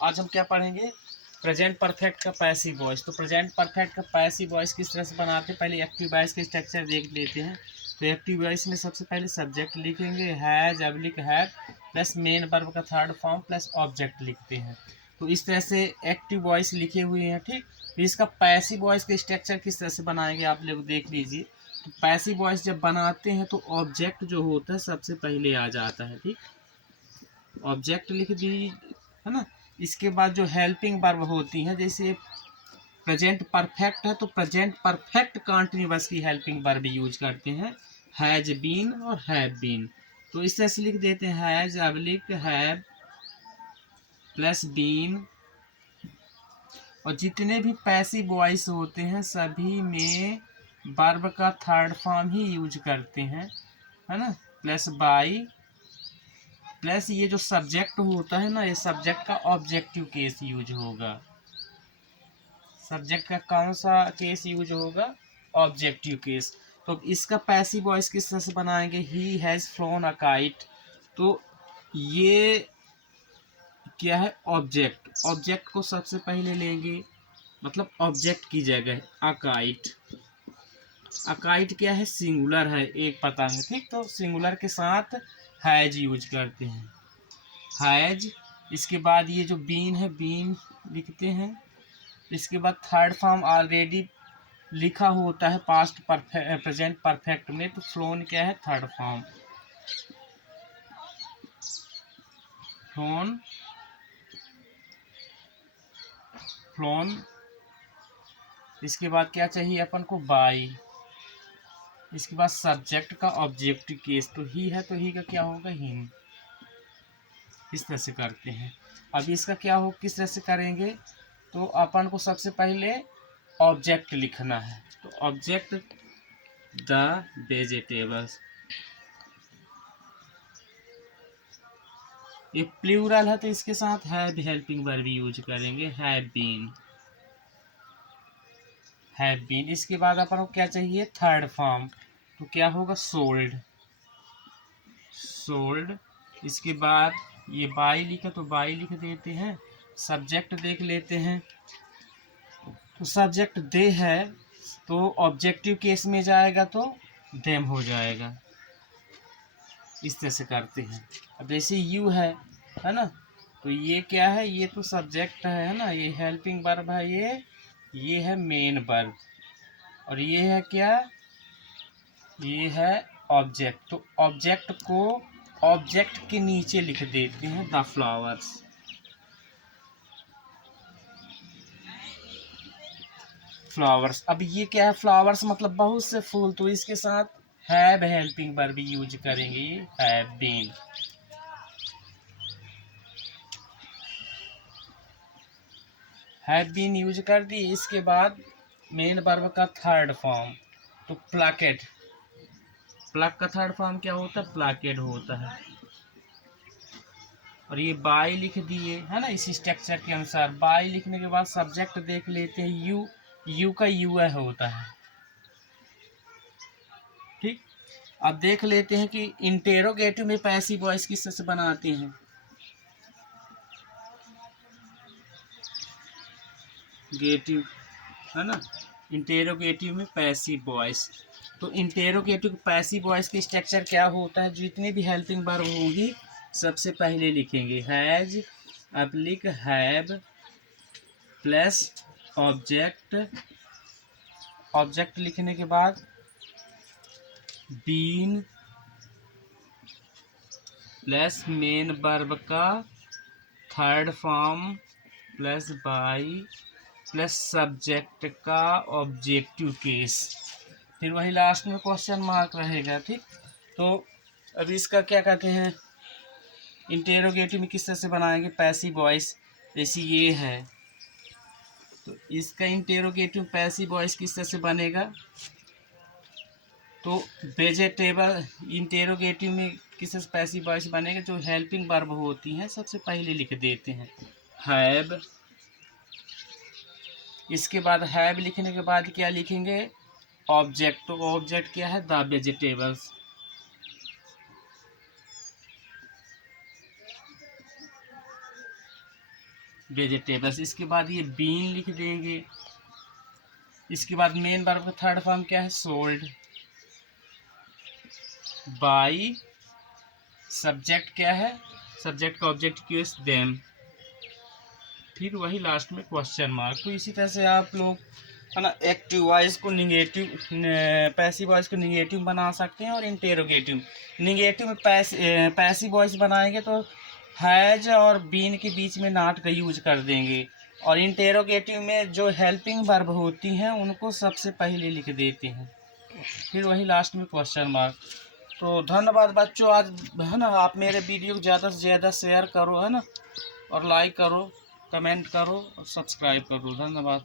आज हम क्या पढ़ेंगे, प्रेजेंट परफेक्ट का पैसिव वॉइस। तो प्रेजेंट परफेक्ट का पैसिव वॉइस किस तरह से बनाते हैं, पहले एक्टिव वॉइस के स्ट्रक्चर देख लेते हैं। तो एक्टिव वॉइस में सबसे पहले सब्जेक्ट लिखेंगे, has oblique have plus main verb का थर्ड फॉर्म प्लस ऑब्जेक्ट लिखते हैं। तो इस तरह से एक्टिव वॉइस लिखे हुए हैं, ठीक। तो इसका पैसिव वॉइस का स्ट्रक्चर किस तरह से बनाएंगे आप लोग देख लीजिए। तो पैसिव वॉइस जब बनाते हैं तो ऑब्जेक्ट जो होता है सबसे पहले आ जाता है, ठीक। ऑब्जेक्ट लिख दीजिए, है ना। इसके बाद जो हेल्पिंग वर्ब होती हैं, जैसे प्रेजेंट परफेक्ट है तो प्रेजेंट परफेक्ट कंटिन्यूअस की हेल्पिंग वर्ब यूज करते हैं, हैज बीन और हैव बीन। तो इस तरह से लिख देते हैं, has oblique have plus been. और जितने भी पैसिव वॉइस होते हैं सभी में वर्ब का थर्ड फॉर्म ही यूज करते हैं, है ना, प्लस बाई प्लस ये जो सब्जेक्ट होता है ना, ये सब्जेक्ट का ऑब्जेक्टिव केस यूज होगा। सब्जेक्ट का कौन सा केस यूज होगा, ऑब्जेक्टिव केस। तो इसका पैसिव वॉइस किस तरह से बनाएंगे, he has phloem a kite. तो ये क्या है, ऑब्जेक्ट। ऑब्जेक्ट को सबसे पहले लेंगे, मतलब ऑब्जेक्ट की जगह अकाइट। अकाइट क्या है, सिंगुलर है, एक पतंग, ठीक। तो सिंगुलर के साथ हैज यूज करते हैं, हैज। इसके बाद ये जो बीन है, बीन लिखते हैं। इसके बाद थर्ड फॉर्म ऑलरेडी लिखा होता है पास्ट परफेक्ट प्रेजेंट परफेक्ट में, तो फ्लोन क्या है, थर्ड फॉर्म, फ्लोन फ्लोन। इसके बाद क्या चाहिए अपन को, बाई। इसके बाद सब्जेक्ट का ऑब्जेक्टिव केस, तो ही है तो ही का क्या होगा, हिम। इस तरह से करते हैं। अब इसका क्या हो, किस तरह से करेंगे, तो अपन को सबसे पहले ऑब्जेक्ट लिखना है। तो ऑब्जेक्ट द वेजिटेबल्स, ये प्लूरल है तो इसके साथ हैव हेल्पिंग वर्ब यूज करेंगे, हैव बीन। इसके बाद अपन को क्या चाहिए, थर्ड फॉर्म, तो क्या होगा, सोल्ड, सोल्ड। इसके बाद ये बाई लिखा तो बाई लिख देते हैं। सब्जेक्ट देख लेते हैं, तो सब्जेक्ट दे है तो ऑब्जेक्टिव केस में जाएगा तो देम हो जाएगा। इस तरह से करते हैं। अब जैसे यू है ना, तो ये क्या है, ये तो सब्जेक्ट है ना, ये हेल्पिंग वर्ब है, ये है मेन वर्ब। और ये है क्या, ये है ऑब्जेक्ट। तो ऑब्जेक्ट को ऑब्जेक्ट के नीचे लिख देते हैं, द फ्लावर्स। फ्लावर्स, अब ये क्या है, फ्लावर्स मतलब बहुत से फूल, तो इसके साथ हैव हेल्पिंग वर्ब यूज करेंगे, have been. Have been use कर दी। इसके बाद मेन वर्ब का थर्ड फॉर्म, तो प्लकेट। प्लक का थर्ड फॉर्म क्या होता है, प्लकेट होता है। और ये बाई लिख दिए, है ना, इसी स्ट्रक्चर के अनुसार। बाई लिखने के बाद सब्जेक्ट देख लेते हैं, यू, यू का यू होता है, ठीक। अब देख लेते हैं कि इंटेरोगेटिव में पैसिव वॉइस किस तरह से बनाते हैं। गेटिव, है ना, इंटेरोगेटिव में पैसिव वॉइस। तो इंटेरोगेटिव पैसिव वॉइस की स्ट्रक्चर क्या होता है, जितनी भी हेल्पिंग वर्ब होंगी सबसे पहले लिखेंगे has oblique have plus object. Object लिखने के बाद बीन प्लस मेन वर्ब का third form plus by plus subject का ऑब्जेक्टिव केस, फिर वही लास्ट में क्वेश्चन मार्क रहेगा, ठीक। तो अभी इसका क्या कहते हैं, इंटेरोगेटिव में किस तरह से बनाएंगे पैसिव वॉइस, जैसे ये है। तो इसका इंटेरोगेटिव पैसिव वॉइस किस तरह से बनेगा, तो वेजिटेबल इंटेरोगेटिव में किस तरह से पैसिव वॉइस बनेगा, जो हेल्पिंग वर्ब होती हैं सबसे पहले लिख देते हैं, हैव। इसके बाद हैव लिखने के बाद क्या लिखेंगे, ऑब्जेक्ट। तो ऑब्जेक्ट क्या है, द वेजिटेबल्स। वेजिटेबल्स। इसके बाद ये बीन लिख देंगे। इसके बाद मेन वर्ब का थर्ड फॉर्म क्या है, सोल्ड। बाई, सब्जेक्ट क्या है, सब्जेक्ट का ऑब्जेक्ट क्यों है, देम। फिर वही लास्ट में क्वेश्चन मार्क। तो इसी तरह से आप लोग है ना एक्टिव वॉइस को निगेटिव, पैसिव वॉइस को निगेटिव बना सकते हैं और इंटेरोगेटिव। निगेटिव में पैसिव वॉइस बनाएंगे तो हैज और बीन के बीच में नॉट का यूज कर देंगे, और इंटेरोगेटिव में जो हेल्पिंग वर्ब होती हैं उनको सबसे पहले लिख देते हैं, फिर वही लास्ट में क्वेश्चन मार्क। तो धन्यवाद बच्चों। आज है ना आप मेरे वीडियो को ज़्यादा से ज़्यादा शेयर करो, है ना, और लाइक करो, कमेंट करो और सब्सक्राइब करो। धन्यवाद।